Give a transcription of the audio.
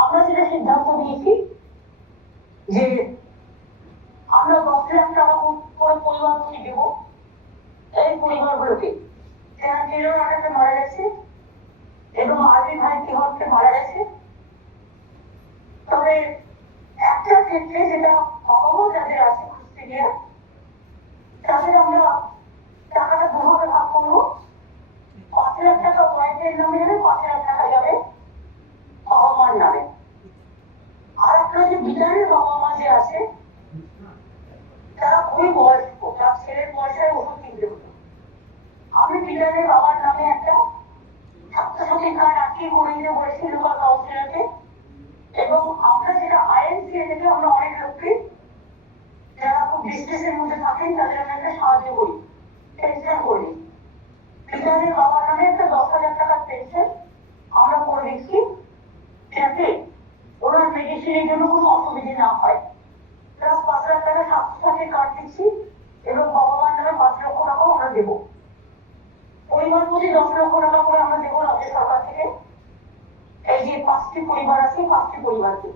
আমরা যেটা সিদ্ধান্ত নিয়েছি যে আমরা 10 লাখ টাকা করে পরিবার প্রতি দেব এই পরিবারগুলোকে যারা টেরর আঘাতে মারা গেছে এবং আরবি ভাই তিহরকে মারা গেছে। তবে একটা ক্ষেত্রে যেটা বাবা যাদের আছে কুষ্টিয়া তাদের আমরা টাকাটা দুভাবে ভাগ করবো। 5 লাখ টাকা ওয়াইফের নামে যাবে, 5 লাখ টাকা যাবে বাবা মার নামে। আর একটা যে বিটারের বাবা মা যে আছে তারা খুবই বয়স্ক, তার ছেলের পয়সায় ওষুধ কিনতে হতো। আমি বিটারের বাবার নামে একটা ছাত্রছাত্রী কার্ড আটকে করে দিতে বলেছি লোকাল কাউন্সিলরকে। এবং আমরা যেটা আইএনসিএ থেকে আমরা অনেক লোককে যারা খুব ডিস্ট্রেসের মধ্যে থাকেন তাদের আমরা একটা সাহায্য করি, পেনশন করি। বিটারের বাবার নামে একটা 10,000 টাকার পেনশন আমরা করে দিচ্ছি যাতে ওনার মেডিসিনের জন্য কোনো অসুবিধা না হয়। প্লাস 5 লাখ টাকা ছাত্রছাত্রী কার্ড দিচ্ছি এবং বাবা মার নামে 5 লক্ষ টাকাও আমরা দেবো। পরিবার প্রতি 10 লক্ষ টাকা করে আমরা দেবো রাজ্য সরকার থেকে। এই যে 5টি পরিবার আছে 5টি পরিবারকে।